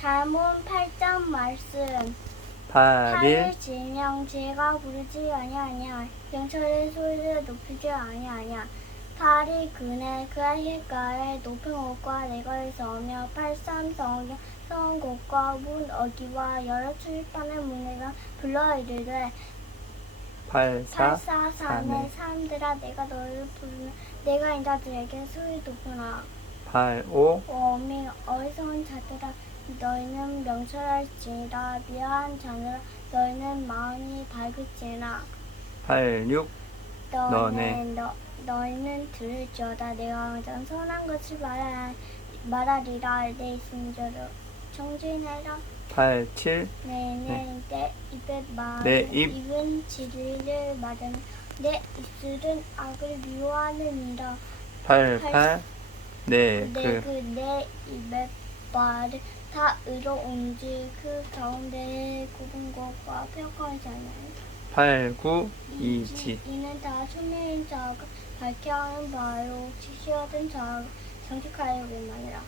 잘못 8장 말씀. 8일. 하늘 진영 제가 부르지 아니하냐 영철의 소리를 높이지 아니하냐 달이 그네 그의 길가에 높은 곳과 내가 서며 팔삼 성경 성 곳과 문 어기와 여러 출입판의 문에가 불러 이르되 84 팔사 산의 사람들아 내가 너를 부르는 내가 인자들에게 소리 높으나 85 어미 어리석은 자들아 너희는 명철할지니라 미안한 자들아 너희는 마음이 밝을지나 86 너네. 너희는 너, 너희는 들을지어다. 내가 항상 선한 것을 말하, 말하리라. 내 있음대로 정진해라. 87 내내 내 입에 말 내 입. 입은 진리를 말하며 내 입술은 악을 미워하느니라. 88 네, 그 내 그 내 입에 말을 다 의로운지 그 가운데에 굽은 것과 평가하지 않아요. 89 이지. 이는 다聪明자가 밝게 하는 바로 지시하던 자가 정직하여고만이라.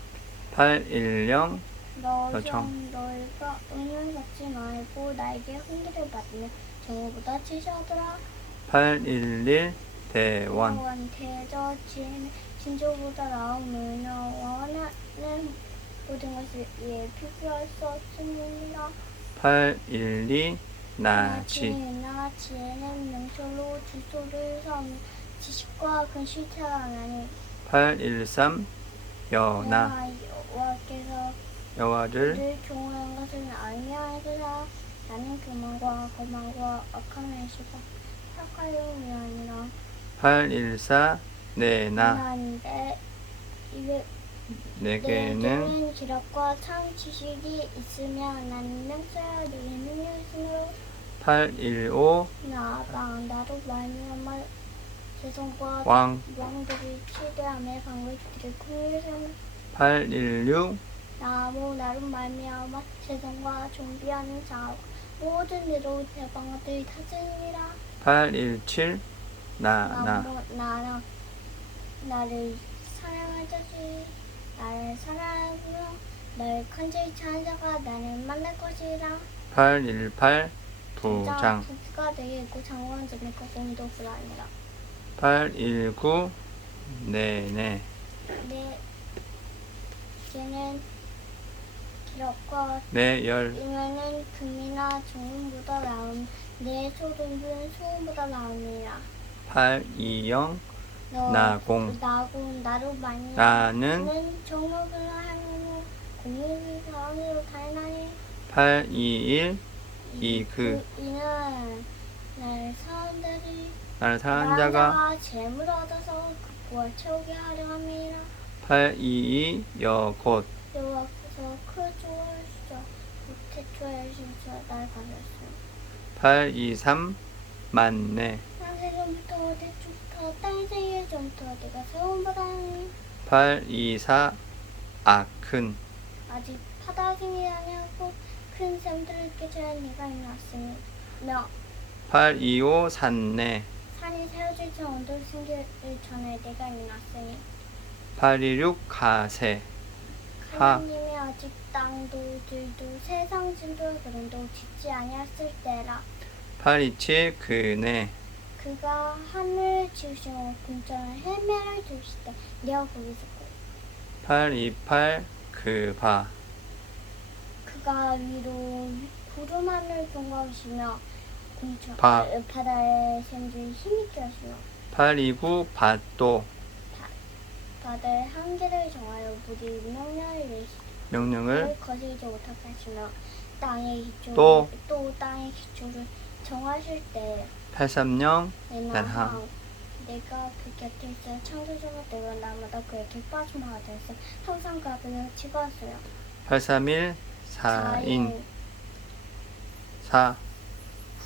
810 너희 정. 너희가 은을 받지 말고 나에게 훈계를 받으면 정오보다 지시하더라. 811 대원. 원 대저 진 진조보다 나은 원하는 위해 비교할 수 없음이라 812 나지. 나 지혜는 명철로 주소를 삼 지식과 근실체가 하나니 813 여나. 여호와께서 여와를 늘 경호한 것은 아니하여라 나는 교만과 거만과 악한 행실과 착하여움이 아니라. 814 내나. 하나님의 입에 내게는 내게는 기록과 참 지식이 있으며 나는 너희 능력이 있으므로 815 나방 나로 말미암아 재성과 왕 왕들이 치대함에 방울들이 궁일을 816 나무 나로 말미암아 재성과 좀비하는 자와 모든 대로 대방들이 타지니라 817 나 나 나무 나나 나를 사랑할 자지 나를 사랑하며 너의 컨제이 찬 자가 나를 만날 것이라. 818 부장. 부가 되게 있고 장관 재밌고 공도 불아니라. 819 내내 내 걔는 기록과 내열. 이면은 금이나 정금보다 나음 내 소득은 소금보다 나음이라. 820너 나공. 나고 나로 많이 나는 는 정목을 하는 공익이 사랑으로 다니나니 821 이 그. 이는 날 사람들이 나를 사랑한 자가 재물 얻어서 그 구을 채우게 하려 함이라. 822 여곧. 여호와께서 그 좋아하시자 태초에 진짜 날 받았으며 823 만내 난생전부터 대초 부터 땅 생일 전부터 내가 세운 바다니 824 아큰. 아직 바다 생이 아니하고 큰 샘들을 깨져야 네가 일어났으니 며 825 산내 산이 세워질 전 언덕이 생기기 전에 내가 일어났으니. 826 가세. 하. 하나님이 아직 땅도 들도 세상 진도 그런도 짓지 아니했을 때라. 827 그네 그가 하늘을 지으시고 해면을 두실 때 내가 거기서 고828 그바 그가 위로 구름 하늘 경과하시며 공처 바. 어, 바다의 샘들이 힘있게 하시며 829 밭도 바다의 한계를 정하여 물이 명령을 내리시고 명령을 거스르지 못하게 하시며 땅의 기초를 또. 또 땅의 기초를 정하실 때 830 내가 난항. 내가 그 곁에 있어 창조주가 되고 나마다 그에게 빠짐하가 되었어 항상 그 앞에서 치고왔어요. 831 4인. 4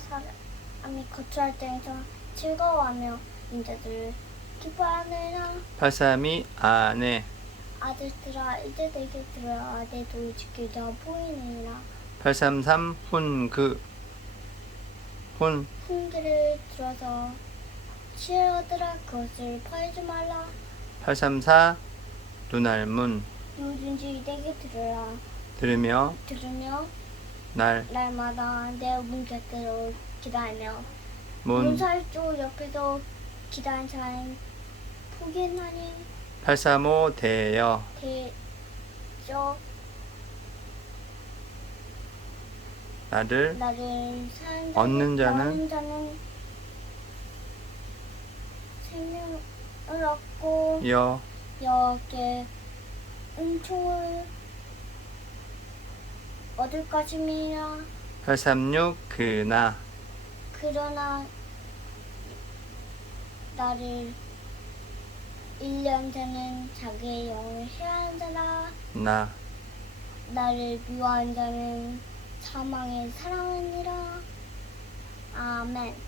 사람이 거주할 때에서 즐거워하며 인자들을 기뻐하느라. 832 아내. 아들들아 이제 내게 들어야 내 도를 지키자 보이느니라. 833 훈그 훈 훈계를 들어서 치열하더라 그것을 파이지 말라. 834 눈알문. 누구든지 내게 들으라. 들으며 들으며 날 날마다 내 문 곁으로 기다리며 문 문살조 옆에서 기다린 사람 포기하니? 835 대여. 대저 나를 나를 사는 얻는 자는 자는 생명을 얻고 여 여호와께 은총을 얻을 것임이라. 836 그나 그러나 나를 1년 전은 자기의 영을 해하는 자라. 나 나를 미워하는 자는 사망의 사랑하니라. 아멘